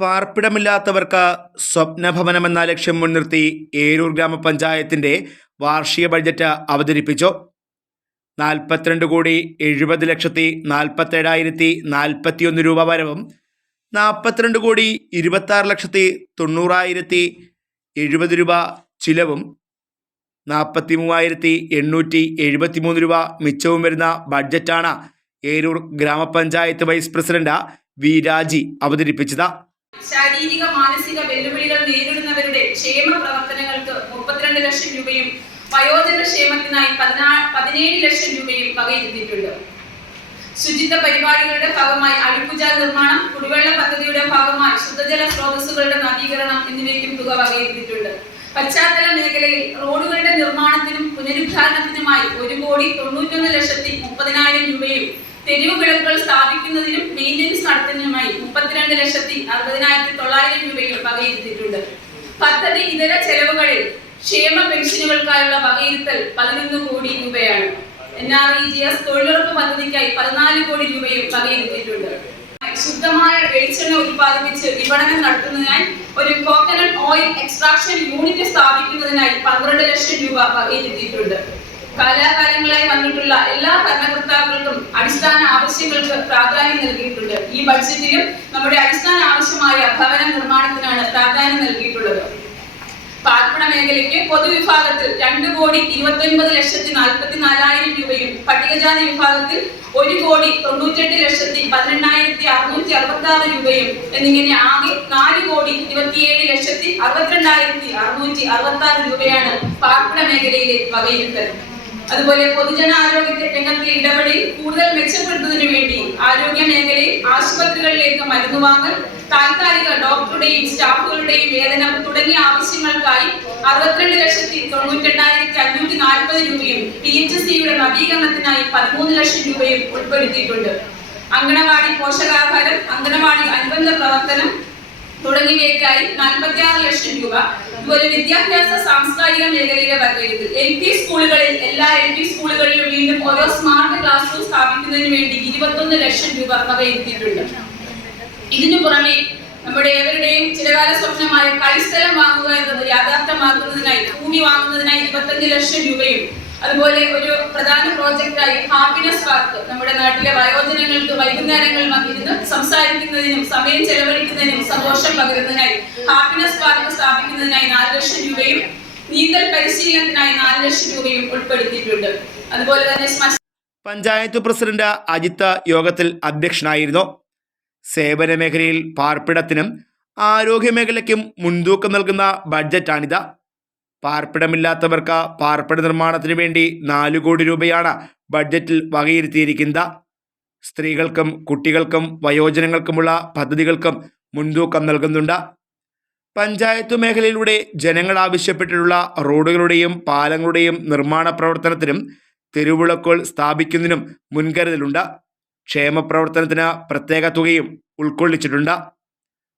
പാർപ്പിടമില്ലാത്തവർക്ക് സ്വപ്നഭവനമെന്ന ലക്ഷ്യം മുൻനിർത്തി ഏരൂർ ഗ്രാമപഞ്ചായത്തിൻ്റെ വാർഷിക ബഡ്ജറ്റ് അവതരിപ്പിച്ചു. 42,70,47,041 രൂപ വരവും 42,26,90,070 രൂപ ചിലവും 43,873 രൂപ മിച്ചവും വരുന്ന ബഡ്ജറ്റാണ് ഏരൂർ ഗ്രാമപഞ്ചായത്ത് വൈസ് പ്രസിഡന്റ് വി രാജി അവതരിപ്പിച്ചത്. ശാരീരിക മാനസിക വെല്ലുവിളികൾ നേരിടുന്നവരുടെ ക്ഷേമ പ്രവർത്തനങ്ങൾക്ക് 32 ലക്ഷം രൂപയും വയോജന ക്ഷേമത്തിനായി 17 ലക്ഷം രൂപയും വകയിരുത്തിയിട്ടുണ്ട്. ശുചിത്വ പരിപാടികളുടെ ഭാഗമായി അഴുക്കുചാൽ നിർമ്മാണം, കുടിവെള്ള പദ്ധതിയുടെ ഭാഗമായി ശുദ്ധജല സ്രോതസ്സുകളുടെ നവീകരണം എന്നിവയ്ക്കും തുക വകയിരുത്തിയിട്ടുണ്ട്. പശ്ചാത്തല മേഖലയിൽ റോഡുകളുടെ നിർമ്മാണത്തിനും പുനരുദ്ധാരണത്തിനുമായി 1,91,30,000 രൂപയും തെരുവ് വിളക്കുകൾ സ്ഥാപിക്കുന്നതിനും മെയിൻ്റനൻസ് നടത്തുന്നതിനുമായി 32,60,900 രൂപയും വകയിരുത്തിയിട്ടുണ്ട്. പദ്ധതി ഇതര ചെലവുകളിൽ ക്ഷേമ പെൻഷനുകൾക്കായുള്ള വകയിരുത്തൽ 11 കോടി രൂപയാണ്. NREGS തൊഴിലുറപ്പ് പദ്ധതിക്കായി 14 കോടി രൂപയും വകയിരുത്തിയിട്ടുണ്ട്. ശുദ്ധമായ വെളിച്ചെണ്ണ ഉൽപ്പാദിപ്പിച്ച് വിപണനം നടത്തുന്നതിനായി ഒരു കോക്കനട്ട് ഓയിൽ എക്സ്ട്രാക്ഷൻ യൂണിറ്റ് സ്ഥാപിക്കുന്നതിനായി 12 ലക്ഷം രൂപ വകയിരുത്തിയിട്ടുണ്ട്. കാലാകാലങ്ങളായി വന്നിട്ടുള്ള എല്ലാ ഭരണകർത്താക്കൾക്കും അടിസ്ഥാന ആവശ്യങ്ങൾക്ക് പ്രാധാന്യം നൽകിയിട്ടുണ്ട്. ഈ ബഡ്ജറ്റിലും നമ്മുടെ അടിസ്ഥാന ആവശ്യമായ ഭവന നിർമ്മാണത്തിനാണ് പ്രാധാന്യം നൽകിയിട്ടുള്ളത്. പാർപ്പിട മേഖലയ്ക്ക് പൊതുവിഭാഗത്തിൽ 2,29,44,000 രൂപയും പട്ടികജാതി വിഭാഗത്തിൽ 1,98,18,666 രൂപയും എന്നിങ്ങനെ ആകെ 4,27,62,666 രൂപയാണ് പാർപ്പിട മേഖലയിലെ വകയിരുത്തൽ. അതുപോലെ പൊതുജനാരോഗ്യ രംഗത്തെ ഇടപെടൽ കൂടുതൽ മെച്ചപ്പെടുത്തുന്നതിനു വേണ്ടി ആരോഗ്യ മേഖലയിൽ ആശുപത്രികളിലേക്ക് മരുന്ന് വാങ്ങൽ, താൽക്കാലിക ഡോക്ടറുടെയും സ്റ്റാഫുകളുടെയും വേതനം തുടങ്ങിയ ആവശ്യങ്ങൾക്കായി 62,98,540 രൂപയും PHCയുടെ നവീകരണത്തിനായി 13 ലക്ഷം രൂപയും ഉൾപ്പെടുത്തിയിട്ടുണ്ട്. അങ്കണവാടി പോഷകാഹാരം, അങ്കണവാടി അനുബന്ധ പ്രവർത്തനം തുടങ്ങിയവയ്ക്കായി 46 ലക്ഷം രൂപ. അതുപോലെ വിദ്യാഭ്യാസ സാംസ്കാരിക മേഖലയിലെ വകയിരുത്തൽ LP സ്കൂളുകളിൽ എല്ലാ LP സ്കൂളുകളിലും വീണ്ടും ഓരോ സ്മാർട്ട് ക്ലാസ് റൂം സ്ഥാപിക്കുന്നതിന് വേണ്ടി 21 ലക്ഷം രൂപ വകയിരുത്തിയിട്ടുണ്ട്. ഇതിനു പുറമെ നമ്മുടെ ഏവരുടെയും ചിരകാല സ്വപ്നമായ കളിസ്ഥലം വാങ്ങുക എന്നത് യാഥാർത്ഥ്യമാക്കുന്നതിനായി ഭൂമി വാങ്ങുന്നതിനായി 25 ലക്ഷം രൂപയും അതുപോലെ ഒരു പ്രധാന പ്രോജക്റ്റായി ഹാപ്പിനെസ് പാർക്ക് നമ്മുടെ നാട്ടിലെ വയോജനങ്ങൾക്ക് വൈകുന്നേരങ്ങളിൽ വന്നിരുന്ന് സംസാരിക്കുന്നതിനും സമയം ചെലവഴിക്കുന്നതിനും സന്തോഷം പകരുന്നതിനായി ഹാപ്പിനെസ് പാർക്ക് സ്ഥാപിക്കുന്നതിനായി 4 ലക്ഷം രൂപയും നീന്തൽ പരിശീലനത്തിനായി 4 ലക്ഷം രൂപയും ഉൾപ്പെടുത്തിയിട്ടുണ്ട്. അതുപോലെ തന്നെ പഞ്ചായത്ത് പ്രസിഡന്റ് അജിത്ത് യോഗത്തിൽ അധ്യക്ഷനായിരുന്നു. സേവന മേഖലയിൽ പാർപ്പിടത്തിനും ആരോഗ്യ മേഖലയ്ക്കും മുൻതൂക്കം നൽകുന്ന ബഡ്ജറ്റാണിത്. പാർപ്പിടമില്ലാത്തവർക്ക് പാർപ്പിട നിർമ്മാണത്തിന് വേണ്ടി 4 കോടി രൂപയാണ് ബഡ്ജറ്റിൽ വകയിരുത്തിയിരിക്കുന്നത്. സ്ത്രീകൾക്കും കുട്ടികൾക്കും വയോജനങ്ങൾക്കുമുള്ള പദ്ധതികൾക്കും മുൻതൂക്കം നൽകുന്നുണ്ട്. പഞ്ചായത്ത് മേഖലയിലൂടെ ജനങ്ങൾ ആവശ്യപ്പെട്ടിട്ടുള്ള റോഡുകളുടെയും പാലങ്ങളുടെയും നിർമ്മാണ പ്രവർത്തനത്തിനും തെരുവിളക്കുകൾ സ്ഥാപിക്കുന്നതിനും മുൻകരുതലുണ്ട്. ക്ഷേമ പ്രവർത്തനത്തിന് പ്രത്യേക തുകയും ഉൾക്കൊള്ളിച്ചിട്ടുണ്ട്.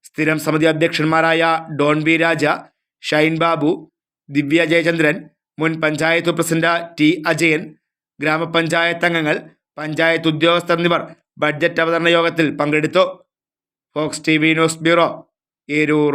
സ്ഥിരം സമിതി അധ്യക്ഷന്മാരായ ഡോൺ വി രാജ, ഷൈൻ ബാബു, ദിവ്യ ജയചന്ദ്രൻ, മുൻ പഞ്ചായത്ത് പ്രസിഡന്റ് ടി അജയൻ, ഗ്രാമപഞ്ചായത്ത് അംഗങ്ങൾ, പഞ്ചായത്ത് ഉദ്യോഗസ്ഥർ എന്നിവർ ബഡ്ജറ്റ് അവതരണ യോഗത്തിൽ പങ്കെടുത്തു. Fox TV news bureau, Eroor.